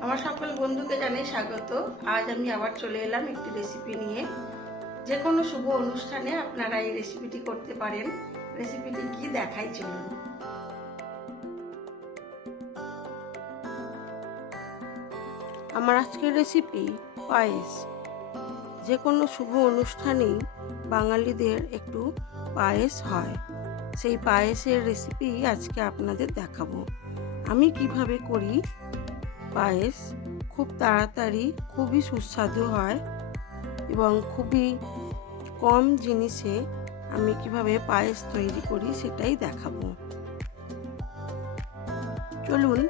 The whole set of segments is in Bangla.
আমার সকল বন্ধুকে জানাই স্বাগত। আজ আমি আবার চলে এলাম একটি রেসিপি নিয়ে। যে কোনো শুভ অনুষ্ঠানে আপনারা এই রেসিপিটি করতে পারেন। রেসিপিটি কি দেখাই চলুন। আমার আজকের রেসিপি পায়েস। যে কোনো শুভ অনুষ্ঠানেই বাঙালিদের একটু পায়েস হয়। সেই পায়েসের রেসিপি আজকে আপনাদের দেখাবো। আমি কীভাবে করি পায়েস খুব তাড়াতাড়ি, খুবই সুস্বাদু হয় এবং খুবই কম জিনিসে আমি কীভাবে পায়েস তৈরি করি সেটাই দেখাবো। চলুন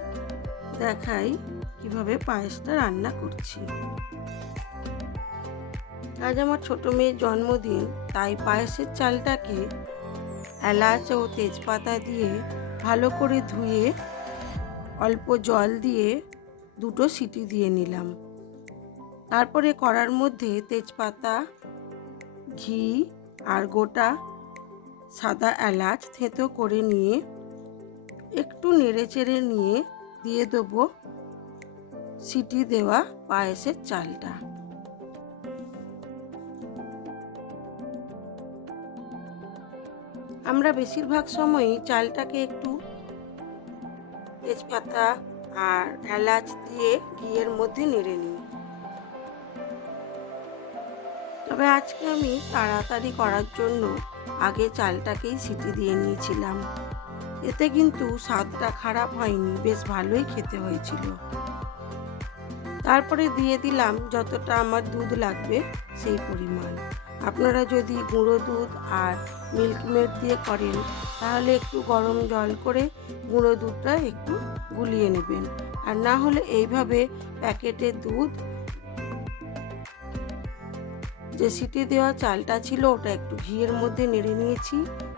দেখাই কীভাবে পায়েসটা রান্না করছি। আজ আমার ছোট মেয়ের জন্মদিন, তাই পায়েসের চালটাকে এলাচ ও তেজপাতা দিয়ে ভালো করে ধুয়ে, অল্প জল দিয়ে দুটো সিটি দিয়ে নিলাম। তারপরে কড়ার মধ্যে তেজপাতা, ঘি আর গোটা সাদা এলাচ থেঁতো করে নিয়ে একটু নেড়ে চেড়ে নিয়ে দিয়ে দেবো সিটি দেওয়া পায়েসের চালটা। আমরা বেশিরভাগ সময়ই চালটাকে একটু তেজপাতা আর এলাচ দিয়ে ঘিয়ের মধ্যে নেড়ে নিই। তবে আজকে আমি তাড়াতাড়ি করার জন্য আগে চালটাকেই সিটি দিয়ে নিয়েছিলাম। এতে কিন্তু স্বাদটা খারাপ হয়নি, বেশ ভালোই খেতে হয়েছিল। তারপরে দিয়ে দিলাম যতটা আমার দুধ লাগবে সেই পরিমাণ। আপনারা যদি গুঁড়ো দুধ আর মিল্ক মেড দিয়ে করেন, তাহলে একটু গরম জল করে গুঁড়ো দুধটা একটু গুলিয়ে নেবেন। আর না হলে এইভাবে প্যাকেটের দুধ, যে সিটি দেওয়া চালটা ছিল ওটা একটু ঘিয়ের মধ্যে নেড়ে নিয়েছি,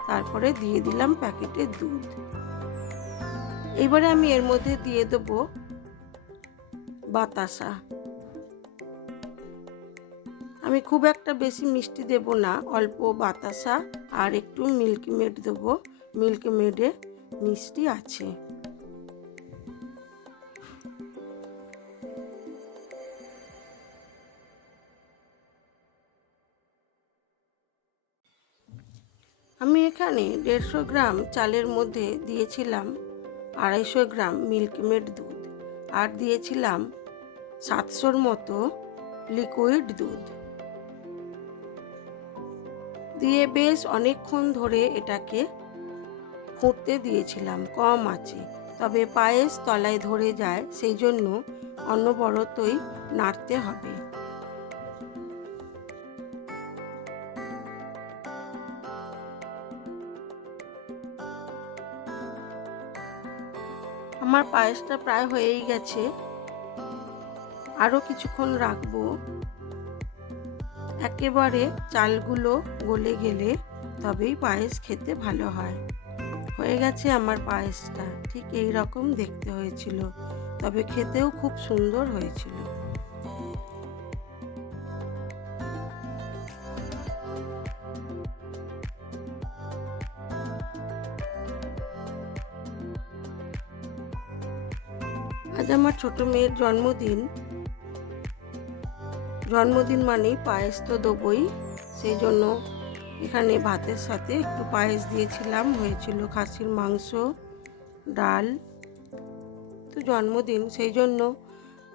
তারপরে দিয়ে দিলাম প্যাকেটের দুধ। এবারে আমি এর মধ্যে দিয়ে দেবো বাতাসা। আমি খুব একটা বেশি মিষ্টি দেব না, অল্প বাতাসা আর একটু মিল্ক মেড দেবো। মিল্ক মেডে মিষ্টি আছে। আমি এখানে দেড়শো গ্রাম চালের মধ্যে দিয়েছিলাম আড়াইশো গ্রাম মিল্ক মেড দুধ। আর দিয়েছিলাম সাতশোর মতো লিকুইড দুধ। দিয়ে বেশ অনেকক্ষণ ধরে এটাকে ফুটতে দিয়েছিলাম, কম আছে। তবে পায়েস তলায় ধরে যায় সেই জন্য অনবরতই নাড়তে হবে। আমার পায়েসটা প্রায় হয়েই গেছে। আরও কিছুক্ষণ রাখব। একেবারে চালগুলো গলে গেলে তবেই পায়েস খেতে ভালো হয়। হয়ে গেছে আমার পায়েসটা। ঠিক এই রকম দেখতে হয়েছিল। তবে খেতেও খুব সুন্দর হয়েছিল। আজ আমার ছোট মেয়ের জন্মদিন। জন্মদিন মানেই পায়েস তো দেবই। সেই জন্য এখানে ভাতের সাথে একটু পায়েস দিয়েছিলাম, হয়েছিল খাসির মাংস, ডাল। তো জন্মদিন, সেই জন্য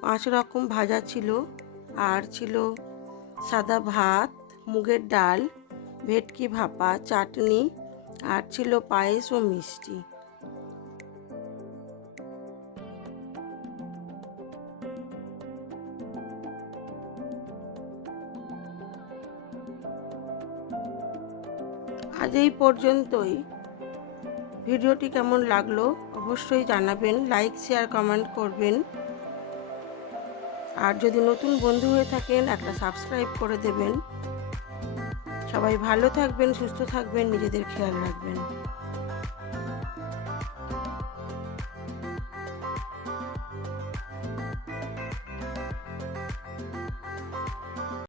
পাঁচ রকম ভাজা ছিল। আর ছিল সাদা ভাত, মুগের ডাল, ভেটকি ভাপা, চাটনি, আর ছিল পায়েস ও মিষ্টি। আজ এই পর্যন্তই। ভিডিওটি কেমন লাগল অবশ্যই জানাবেন, লাইক, শেয়ার, কমেন্ট করবেন। আর যদি নতুন বন্ধু হয়ে থাকেন, একটা সাবস্ক্রাইব করে দেবেন। সবাই ভালো থাকবেন, সুস্থ থাকবেন, নিজেদের খেয়াল রাখবেন।